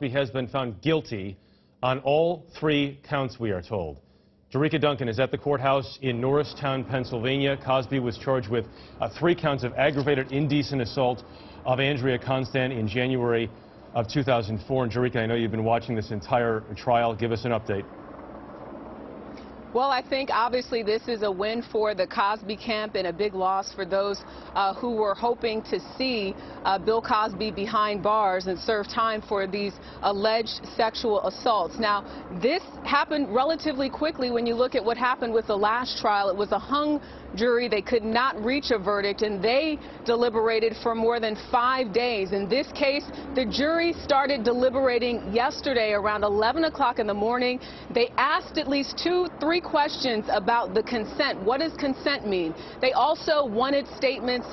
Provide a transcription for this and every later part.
He has been found guilty on all 3 counts, we are told. Jerika Duncan is at the courthouse in Norristown, Pennsylvania. Cosby was charged with 3 counts of aggravated indecent assault of Andrea Constant in January of 2004. And Jerika, I know you've been watching this entire trial. Give us an update. Well, I think obviously this is a win for the Cosby camp and a big loss for those who were hoping to see Bill Cosby behind bars and serve time for these alleged sexual assaults. Now, this happened relatively quickly when you look at what happened with the last trial. It was a hung jury. They could not reach a verdict, and they deliberated for more than 5 days. In this case, the jury started deliberating yesterday around 11 o'clock in the morning. They asked at least 2-3 questions about the consent. What does consent mean? They also wanted statements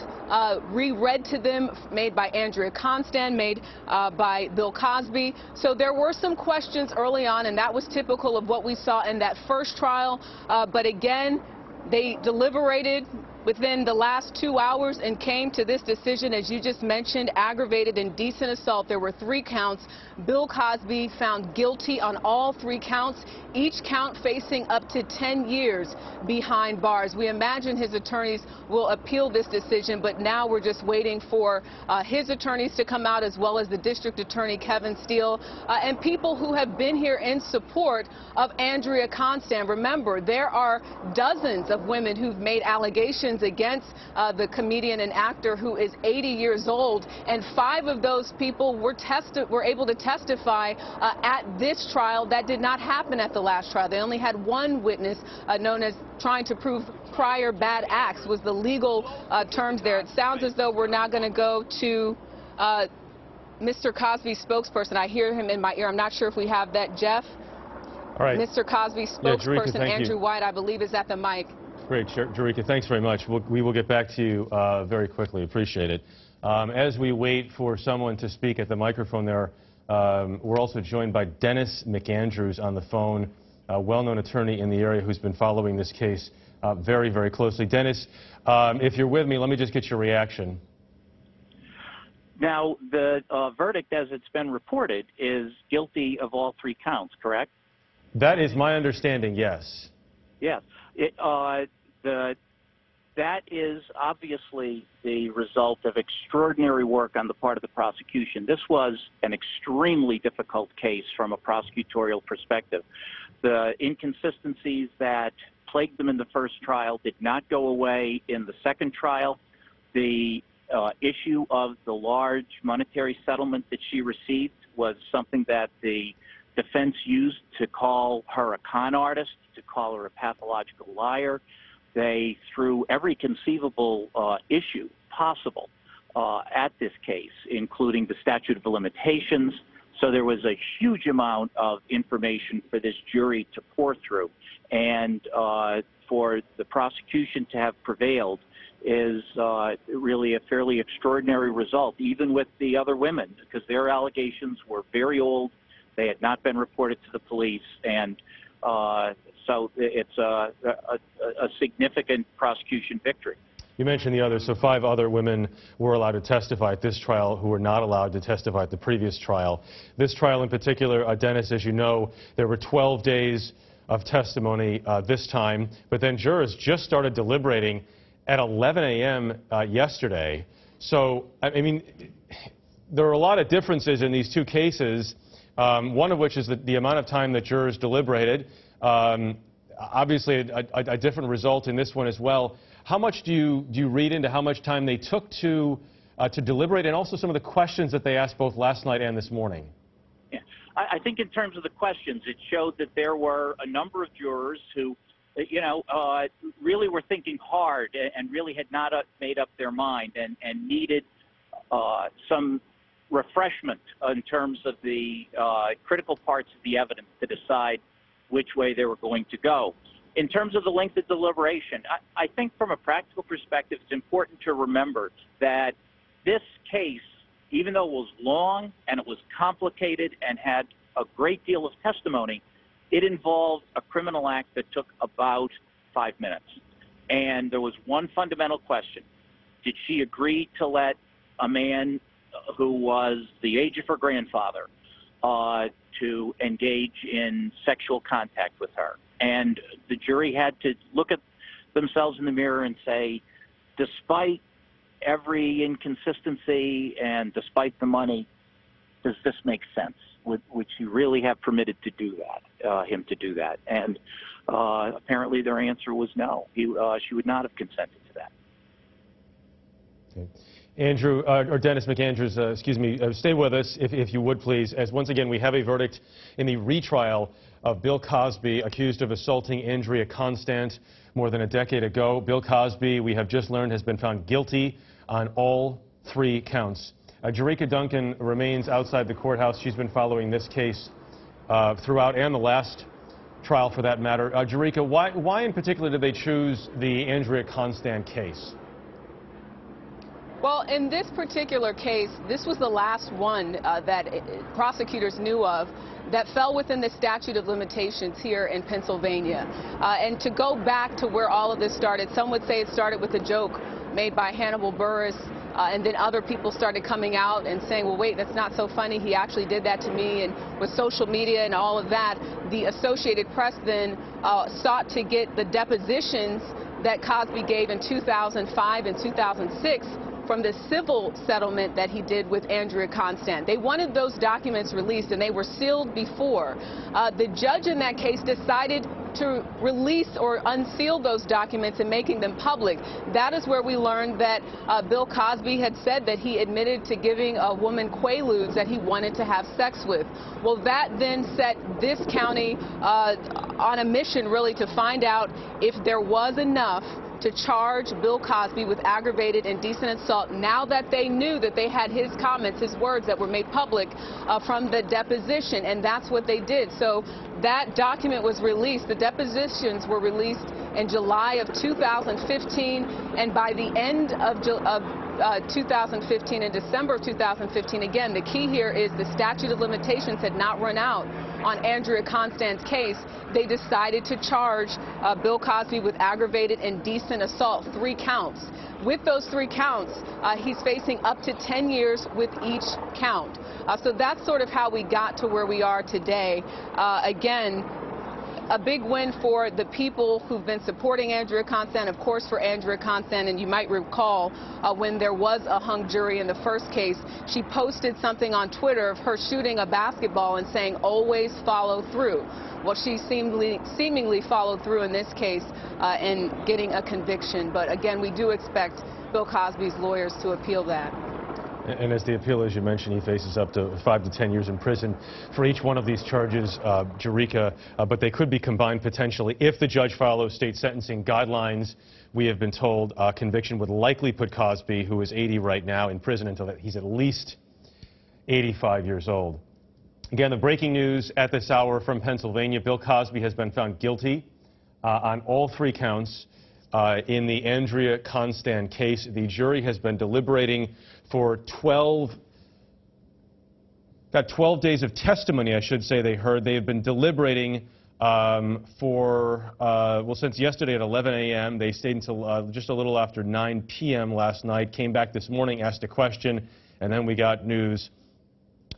reread to them, made by Andrea Constant, made by Bill Cosby. So there were some questions early on, and that was typical of what we saw in that first trial. But again, they deliberated within the last 2 hours and came to this decision, as you just mentioned, aggravated indecent assault. There were 3 counts. Bill Cosby found guilty on all 3 counts, each count facing up to 10 years behind bars. We imagine his attorneys will appeal this decision, but now we're just waiting for his attorneys to come out, as well as the district attorney, Kevin Steele, and people who have been here in support of Andrea Constant. Remember, there are dozens of women who've made allegations against the comedian and actor who is 80 years old, and 5 of those people were able to testify at this trial. That did not happen at the last trial. They only had 1 witness known as trying to prove prior bad acts was the legal terms there. It sounds as though we're now going to go to Mr. Cosby's spokesperson. I hear him in my ear. I'm not sure if we have that, Jeff. All right. Mr. Cosby's spokesperson, Jerika, Andrew White, I believe, is at the mic. Great, Jerika, thanks very much. We will get back to you very quickly. Appreciate it. As we wait for someone to speak at the microphone there, we're also joined by Dennis McAndrews on the phone, a well-known attorney in the area who's been following this case very, very closely. Dennis, if you're with me, let me just get your reaction. Now, the verdict, as it's been reported, is guilty of all 3 counts, correct? That is my understanding, yes. Yes. That is obviously the result of extraordinary work on the part of the prosecution. This was an extremely difficult case from a prosecutorial perspective. The inconsistencies that plagued them in the first trial did not go away in the second trial. The issue of the large monetary settlement that she received was something that the defense used to call her a con artist, to call her a pathological liar. They threw every conceivable issue possible at this case, including the statute of limitations. So there was a huge amount of information for this jury to pour through. And for the prosecution to have prevailed is really a fairly extraordinary result, even with the other women, because their allegations were very old. They had not been reported to the police, and so it's a significant prosecution victory. You mentioned the others, so 5 other women were allowed to testify at this trial who were not allowed to testify at the previous trial. This trial in particular, Dennis, as you know, there were 12 days of testimony this time, but then jurors just started deliberating at 11 a.m. Yesterday. So, I mean, there are a lot of differences in these 2 cases. One of which is the amount of time that jurors deliberated. Obviously, a different result in this one as well. How much do you read into how much time they took to deliberate, and also some of the questions that they asked both last night and this morning? Yeah. I think in terms of the questions, it showed that there were a number of jurors who, really were thinking hard and really had not made up their mind and needed some refreshment in terms of the critical parts of the evidence to decide which way they were going to go. In terms of the length of deliberation, I think from a practical perspective, it's important to remember that this case, even though it was long and it was complicated and had a great deal of testimony, it involved a criminal act that took about 5 minutes. And there was one fundamental question. Did she agree to let a man who was the age of her grandfather to engage in sexual contact with her. And the jury had to look at themselves in the mirror and say, despite every inconsistency and despite the money, does this make sense? Would you really have permitted to do that, him to do that? And apparently their answer was no. She would not have consented to that. Okay. Andrew, or Dennis McAndrews, excuse me, stay with us if you would please, as once again we have a verdict in the retrial of Bill Cosby, accused of assaulting Andrea Constant more than a decade ago. Bill Cosby, we have just learned, has been found guilty on all 3 counts. Jericka Duncan remains outside the courthouse. She's been following this case throughout, and the last trial for that matter. Jericka, why in particular did they choose the Andrea Constant case? Well, in this particular case, this was the last one that prosecutors knew of that fell within the statute of limitations here in Pennsylvania. And to go back to where all of this started, some would say it started with a joke made by Hannibal Buress, and then other people started coming out and saying, well, wait, that's not so funny. He actually did that to me. And with social media and all of that, the Associated Press then sought to get the depositions that Cosby gave in 2005 and 2006 from the civil settlement that he did with Andrea Constant. They wanted those documents released, and they were sealed before. The judge in that case decided to release or unseal those documents and making them public. That is where we learned that Bill Cosby had said that he admitted to giving a woman quaaludes that he wanted to have sex with. Well, that then set this county on a mission really to find out if there was enough to charge Bill Cosby with aggravated indecent assault now that they knew that they had his comments, his words that were made public from the deposition, and that's what they did. So that document was released. The depositions were released in July of 2015, and by the end of 2015, in December of 2015, again, the key here is the statute of limitations had not run out on Andrea Constant's case. They decided to charge Bill Cosby with aggravated indecent assault, 3 counts. With those 3 counts, he's facing up to 10 years with each count. So that's sort of how we got to where we are today. Again, a big win for the people who've been supporting Andrea Constant, of course, for Andrea Constant. And you might recall when there was a hung jury in the first case, she posted something on Twitter of her shooting a basketball and saying, always follow through. Well, she seemingly followed through in this case in getting a conviction. But again, we do expect Bill Cosby's lawyers to appeal that. And as the appeal, as you mentioned, he faces up to 5 to 10 years in prison for each one of these charges, Jericka, but they could be combined potentially if the judge follows state sentencing guidelines. We have been told conviction would likely put Cosby, who is 80 right now, in prison until he's at least 85 years old. Again, the breaking news at this hour from Pennsylvania: Bill Cosby has been found guilty on all 3 counts in the Andrea Constant case. The jury has been deliberating for 12 days of testimony, I should say, they heard. They have been deliberating well, since yesterday at 11 a.m. They stayed until just a little after 9 p.m. last night, came back this morning, asked a question, and then we got news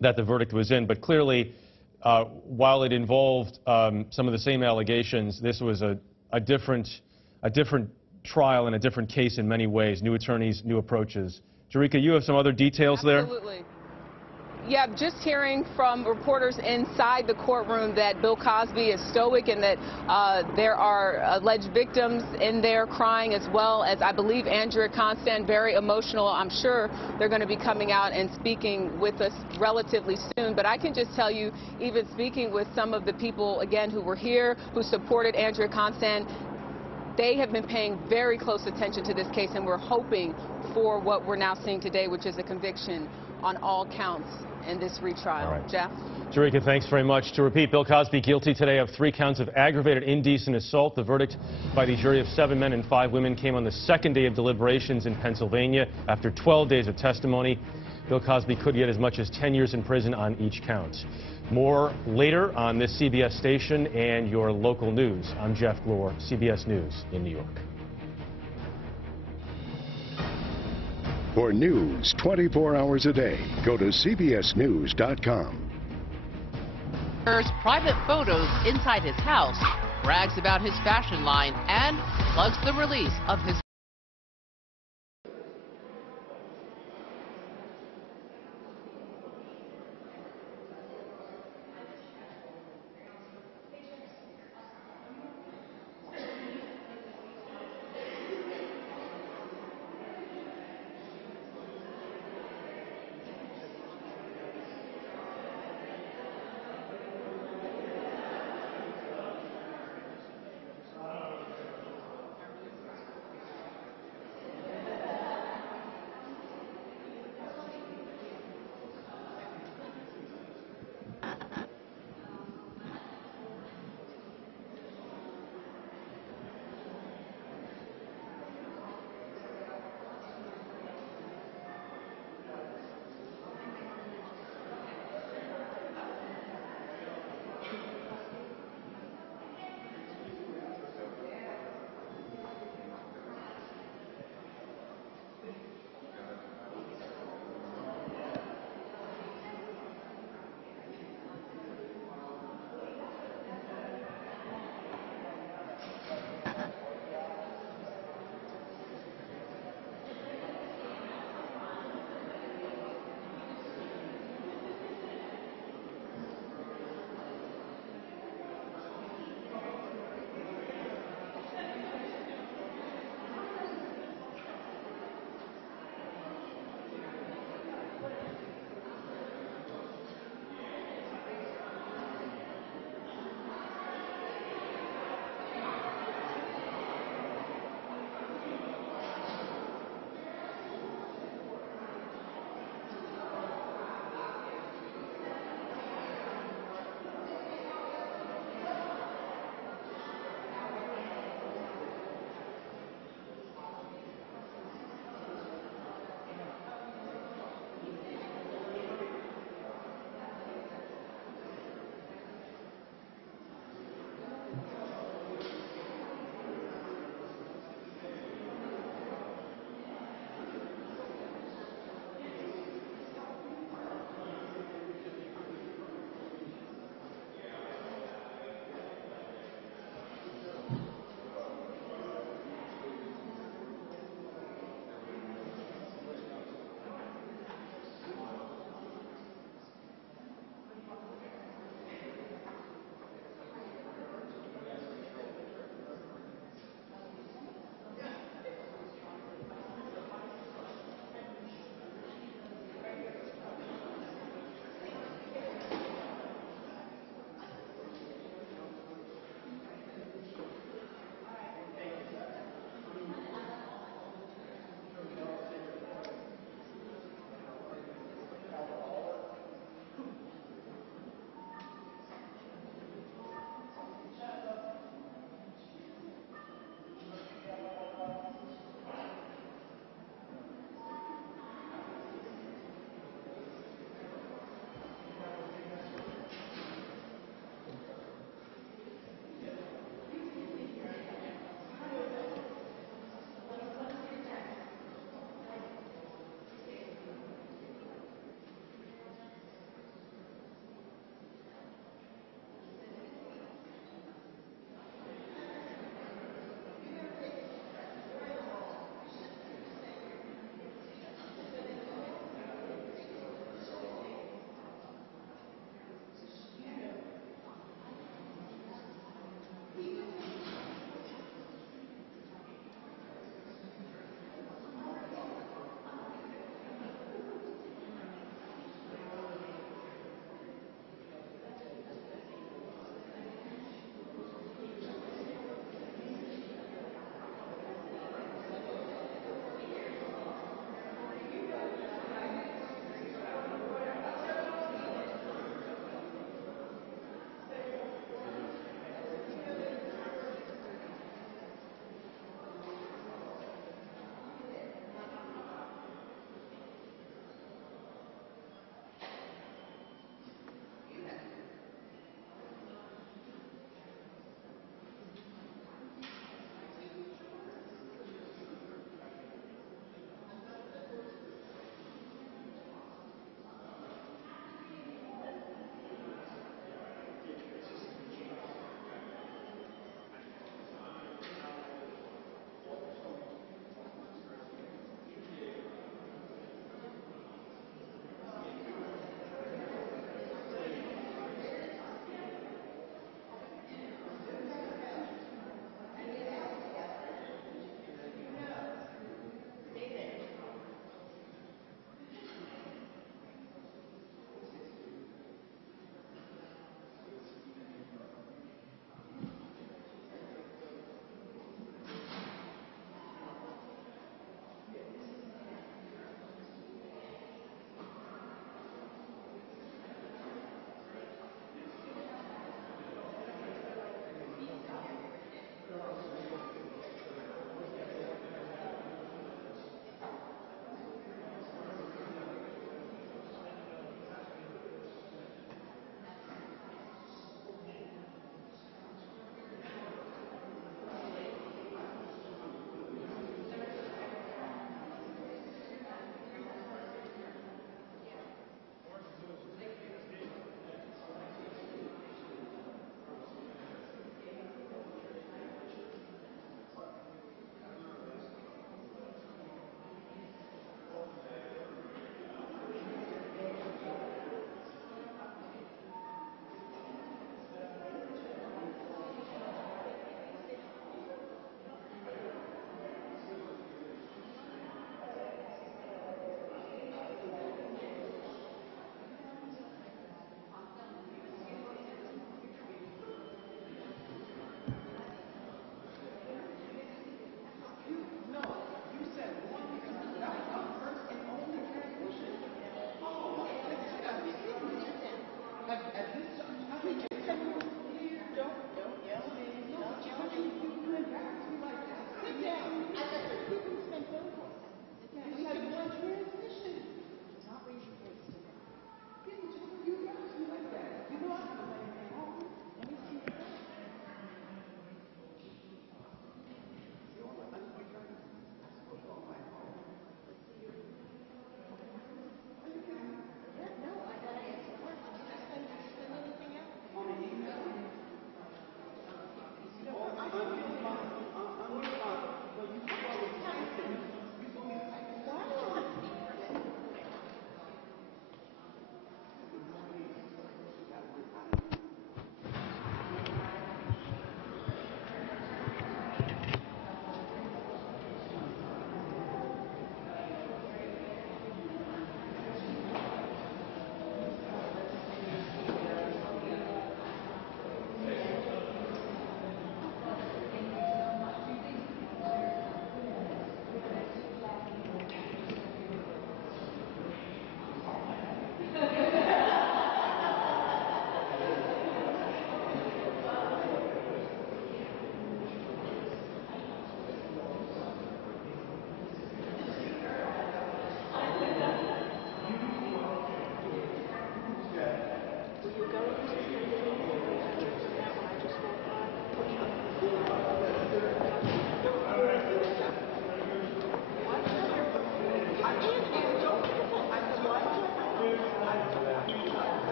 that the verdict was in. But clearly, while it involved some of the same allegations, this was a different trial and a different case in many ways. New attorneys, new approaches. Jericka, you have some other details there? Absolutely. Yeah, just hearing from reporters inside the courtroom that Bill Cosby is stoic and that there are alleged victims in there crying, as well as, I believe, Andrea Constant, very emotional. I'm sure they're going to be coming out and speaking with us relatively soon. But I can just tell you, even speaking with some of the people, again, who were here, who supported Andrea Constant, they have been paying very close attention to this case, and we're hoping for what we're now seeing today, which is a conviction on all counts in this retrial. All right. Jeff? Jericka, thanks very much. To repeat, Bill Cosby guilty today of 3 counts of aggravated indecent assault. The verdict by the jury of 7 men and 5 women came on the 2nd day of deliberations in Pennsylvania. After 12 days of testimony, Bill Cosby could get as much as 10 years in prison on each count. More later on this CBS station and your local news. I'm Jeff Glor, CBS News in New York. For news 24 hours a day, go to CBSNews.com. shares private photos inside his house, brags about his fashion line, and plugs the release of his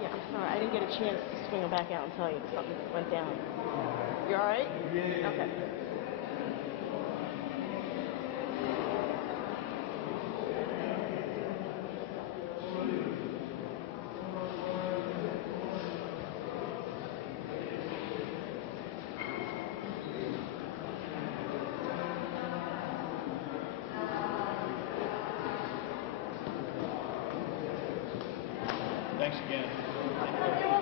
Yeah, I'm sorry. I didn't get a chance to swing them back out and tell you. Something went down. You all right? Yeah. Okay. Thanks again. You're welcome.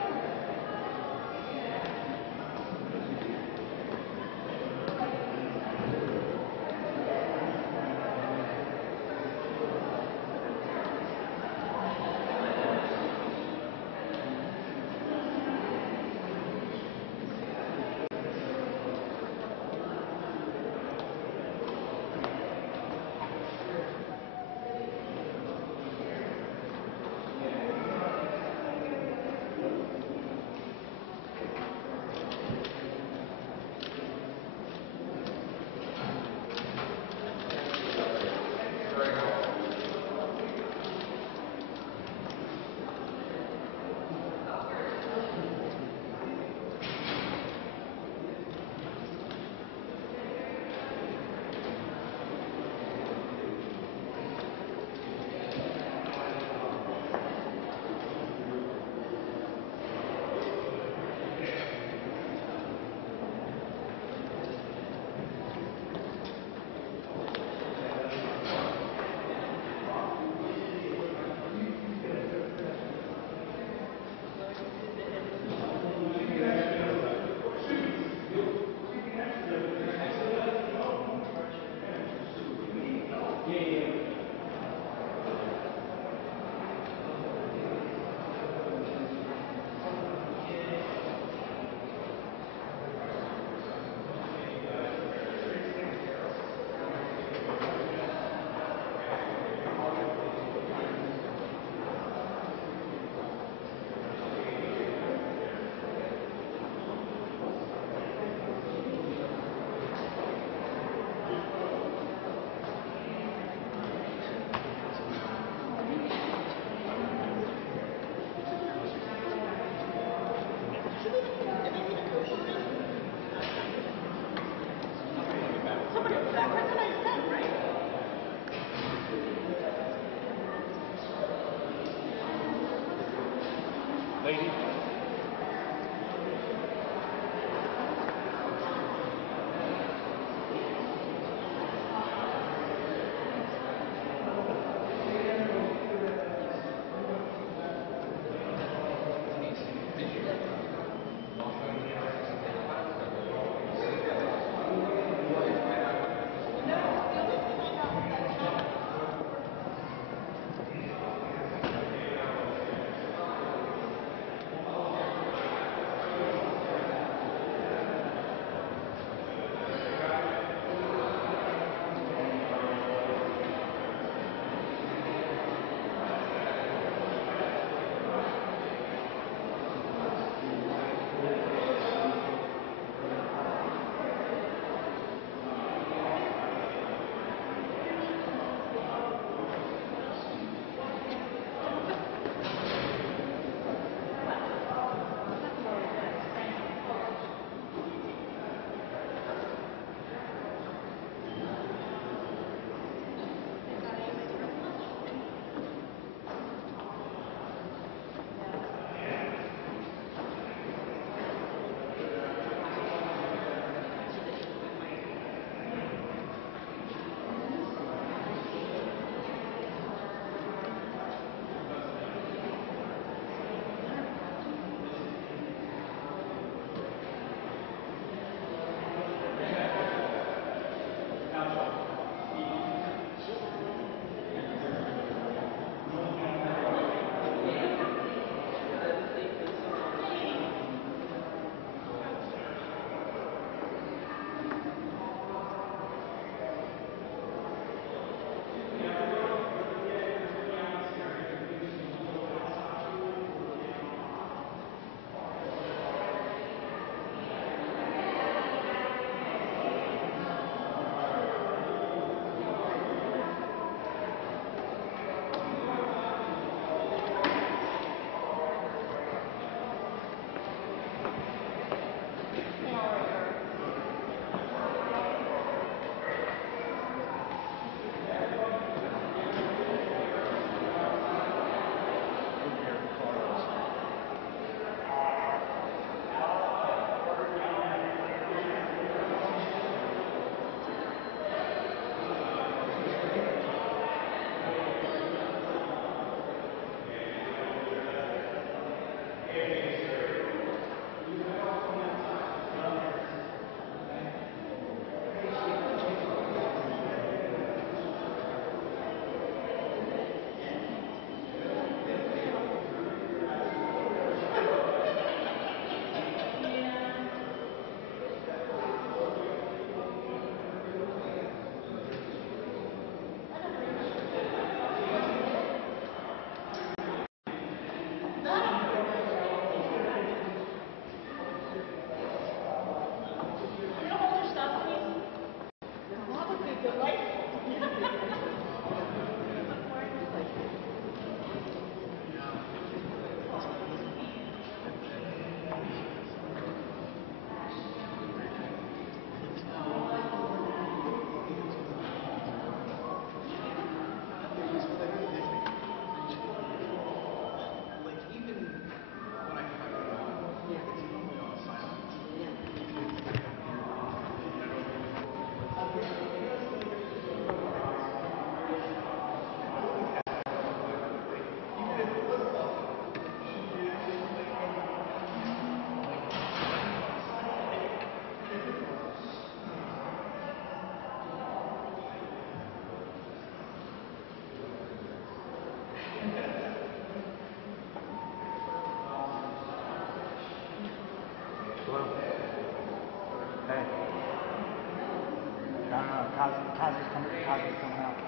How's it coming out?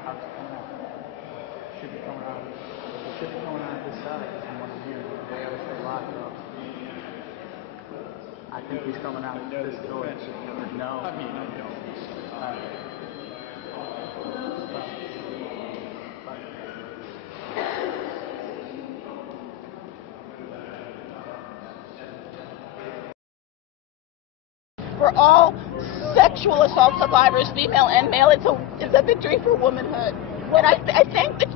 How's it coming out? Should be coming out. It should be coming out this side from what I'm hearing. They gotta stay locked up. I think he's coming out this door. No. I mean, I don't. For all sexual assault survivors, female and male, it's a victory for womanhood. When I thank the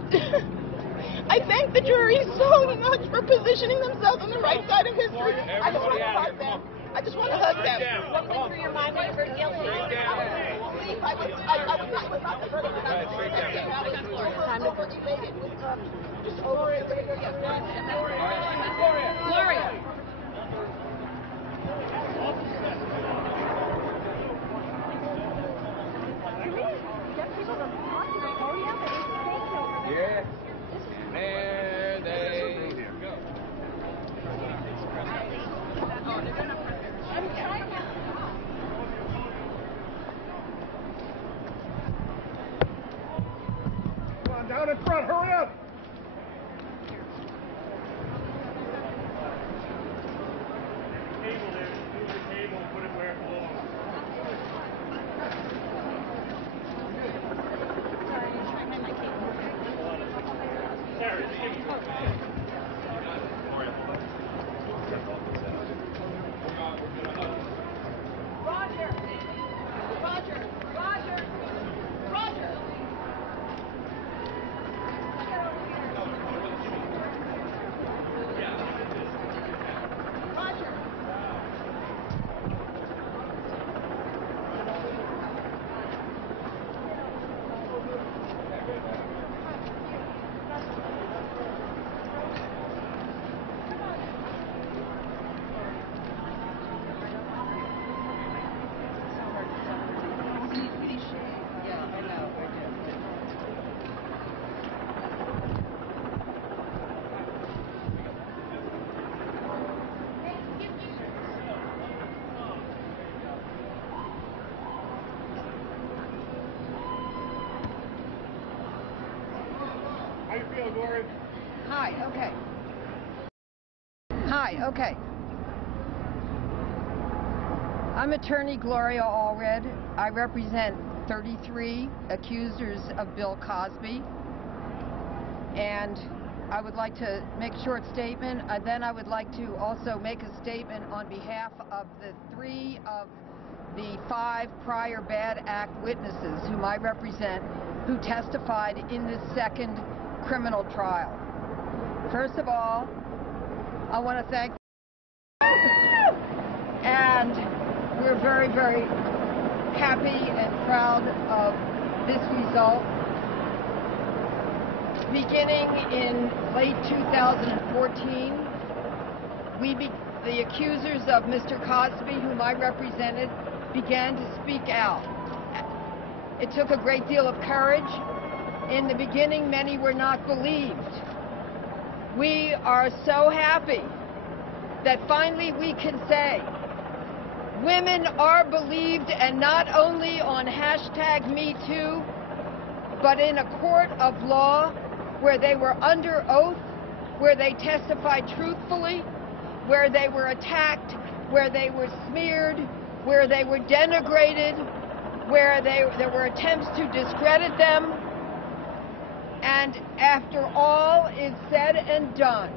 I thank the jury so much for positioning themselves on the right side of history. I just want to hug them. I just want to hug them. What went through your mind when you heard guilty? I was not the verdict. I was over elated with just over elated. Gloria. Yeah. There they go. Come on, down in front, hurry up! Table there, move the table, put it where it belongs. How you feel, Gloria? Hi, okay. I'm attorney Gloria Allred. I represent 33 accusers of Bill Cosby. And I would like to make a short statement. Then I would like to also make a statement on behalf of the 3 of the 5 prior bad act witnesses whom I represent who testified in this second criminal trial. First of all, I want to thank and we're very, very happy and proud of this result. Beginning in late 2014, the accusers of Mr. Cosby, whom I represented, began to speak out. It took a great deal of courage. In the beginning, many were not believed. We are so happy that finally we can say women are believed, and not only on #MeToo, but in a court of law where they were under oath, where they testified truthfully, where they were attacked, where they were smeared, where they were denigrated, where there were attempts to discredit them. And after all is said and done,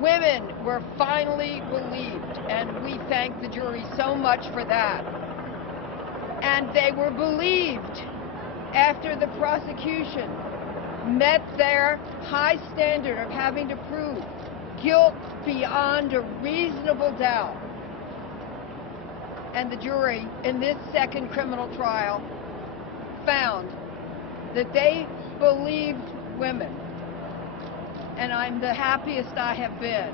women were finally believed, and we thank the jury so much for that. And they were believed after the prosecution met their high standard of having to prove guilt beyond a reasonable doubt. And the jury in this second criminal trial found that they believed women. And I'm the happiest I have been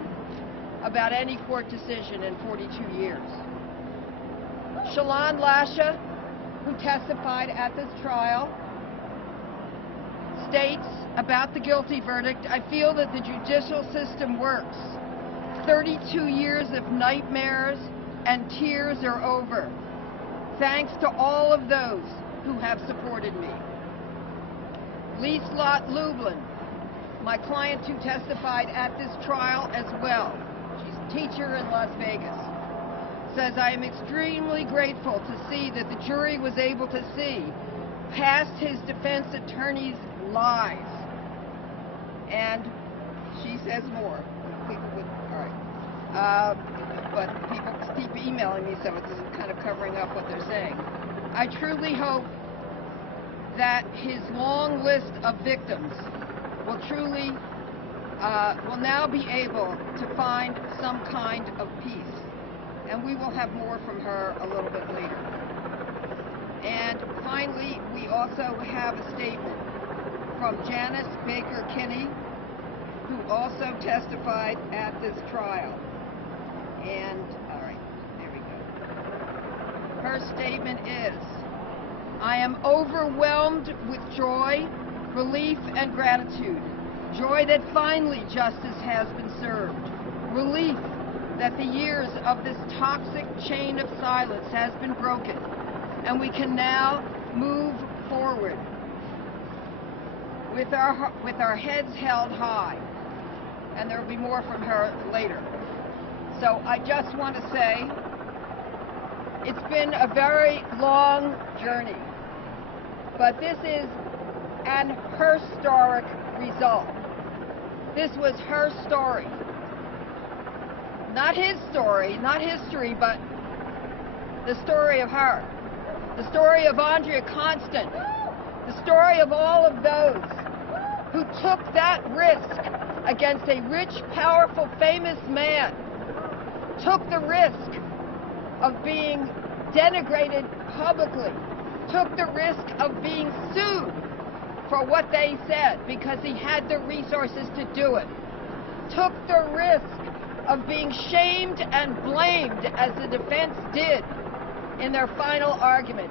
about any court decision in 42 years. Shalon Lasha, who testified at this trial, states about the guilty verdict, "I feel that the judicial system works. 32 years of nightmares and tears are over. Thanks to all of those who have supported me. Lieslot Lublin, my client who testified at this trial as well, she's a teacher in Las Vegas, says, I am extremely grateful to see that the jury was able to see past his defense attorney's lies. And she says more. People would, all right. But people keep emailing me, so it's kind of covering up what they're saying. I truly hope that his long list of victims will truly, will now be able to find some kind of peace. And we will have more from her a little bit later. And finally, we also have a statement from Janice Baker Kinney, who also testified at this trial. And, all right, there we go. Her statement is, I am overwhelmed with joy, relief, and gratitude. Joy that finally justice has been served. Relief that the years of this toxic chain of silence has been broken, and we can now move forward with our heads held high. And there will be more from her later. So I just want to say, it's been a very long journey, but this is an historic result. This was her story. Not his story, not history, but the story of her. The story of Andrea Constant. The story of all of those who took that risk against a rich, powerful, famous man. Took the risk of being denigrated publicly. Took the risk of being sued for what they said because he had the resources to do it. Took the risk of being shamed and blamed as the defense did in their final argument.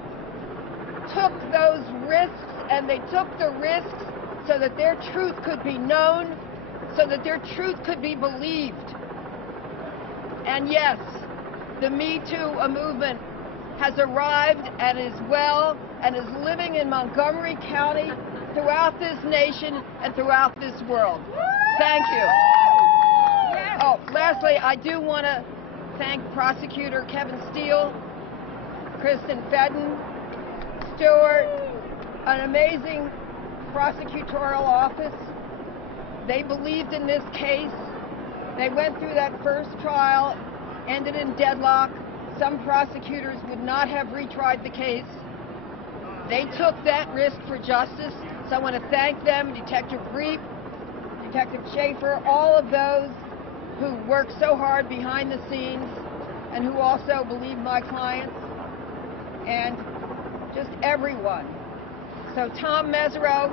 Took those risks, and they took the risks so that their truth could be known, so that their truth could be believed. And yes, the Me Too movement has arrived and is well and is living in Montgomery County, throughout this nation, and throughout this world. Thank you. Oh, lastly, I do want to thank Prosecutor Kevin Steele, Kristen Fedden, Stewart, an amazing prosecutorial office. They believed in this case. They went through that first trial, ended in deadlock. Some prosecutors would not have retried the case. They took that risk for justice. So I want to thank them, Detective Reap, Detective Schaefer, all of those who worked so hard behind the scenes and who also believed my clients, and just everyone. So Tom Mesereau,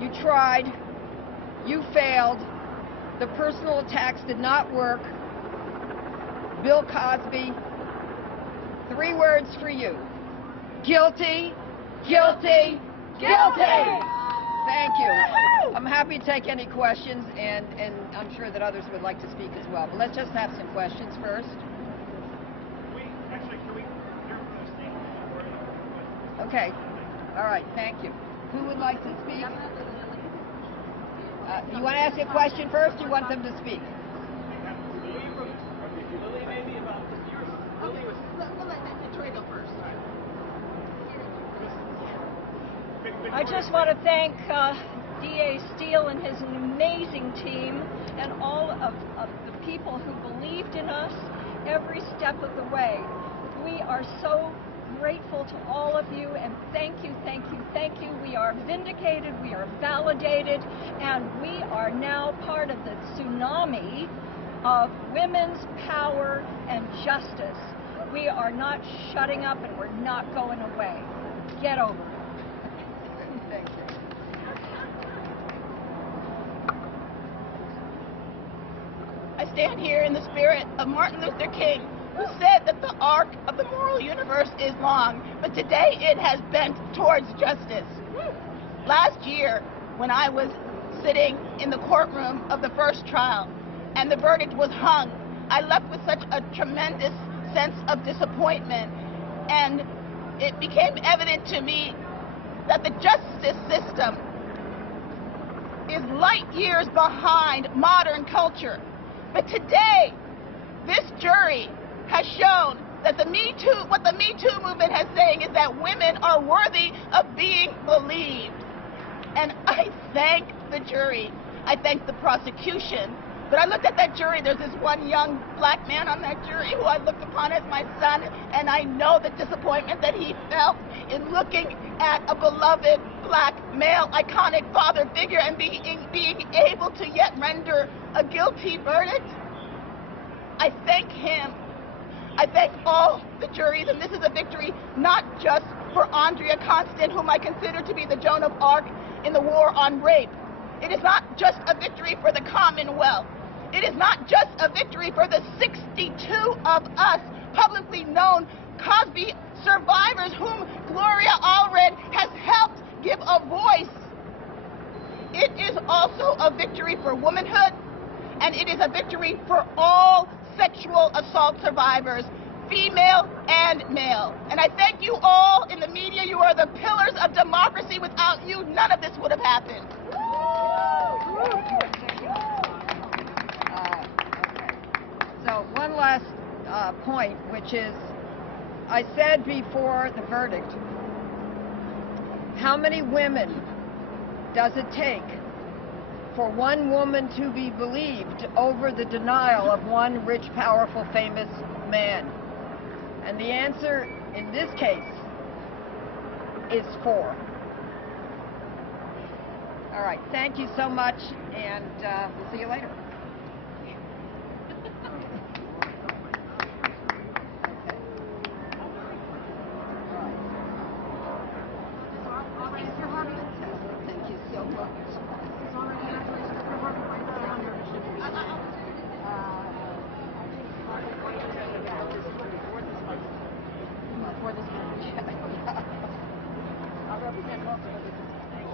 you tried, you failed, the personal attacks did not work. Bill Cosby, 3 words for you: guilty, guilty, guilty! Thank you. I'm happy to take any questions, and I'm sure that others would like to speak as well. But let's just have some questions first. Can we hear from the statement before you? Okay. All right. Thank you. Who would like to speak? You want to ask a question first, or you want them to speak? Lily, maybe about yours. Lily was. We'll let Troy go first. I just want to thank D.A. Steele and his amazing team, and all of the people who believed in us every step of the way. We are so grateful to all of you, and thank you, thank you, thank you. We are vindicated, we are validated, and we are now part of the tsunami of women's power and justice. We are not shutting up, and we're not going away. Get over it. Thank you. I stand here in the spirit of Martin Luther King, who said that the arc of the moral universe is long, but today it has bent towards justice. Last year, when I was sitting in the courtroom of the first trial and the verdict was hung, I left with such a tremendous sense of disappointment And it became evident to me that the justice system is light years behind modern culture. But today, this jury has shown that what the Me Too movement has saying is that women are worthy of being believed. And I thank the jury. I thank the prosecution. But I looked at that jury, there's this one young black man on that jury who I looked upon as my son, and I know the disappointment that he felt in looking at a beloved black male iconic father figure and being able to yet render a guilty verdict. I thank him. I thank all the juries, and this is a victory not just for Andrea Constant, whom I consider to be the Joan of Arc in the war on rape. It is not just a victory for the Commonwealth. It is not just a victory for the 62 of us publicly known Cosby survivors whom Gloria Allred has helped give a voice. It is also a victory for womanhood, and it is a victory for all sexual assault survivors, female and male. And I thank you all in the media. You are the pillars of democracy. Without you, none of this would have happened. So one last point, which is, I said before the verdict, how many women does it take for one woman to be believed over the denial of one rich, powerful, famous man? And the answer in this case is 4. All right, thank you so much, and we'll see you later. Thank you so much. For this marriage. I'll represent most of it. Thank you.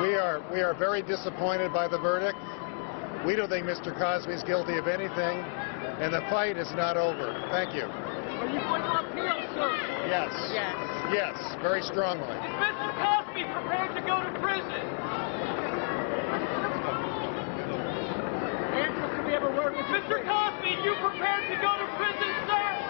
We are very disappointed by the verdict. We don't think Mr. Cosby is guilty of anything, and the fight is not over. Thank you. Are you going to appeal, sir? Yes. Yes. Yes, very strongly. Is Mr. Cosby prepared to go to prison? Angel, can we have a word with you? Mr. Cosby, you prepared to go to prison, sir?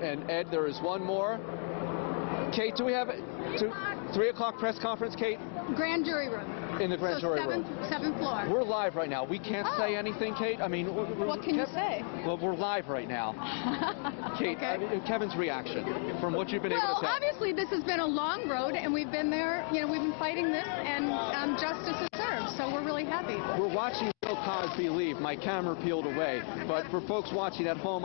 And Ed, there is one more. Kate, do we have 3 o'clock press conference, Kate? Grand jury room. In the grand jury room. 7th floor. We're live right now. We can't say anything, Kate. I mean, what can you say? Well, we're live right now. Kate, Okay. I mean, Kevin's reaction from what you've been able to tell. Well, obviously this has been a long road, and we've been there. You know, we've been fighting this, and justice is served. So we're really happy. We're watching Bill Cosby leave. My camera peeled away, but for folks watching at home.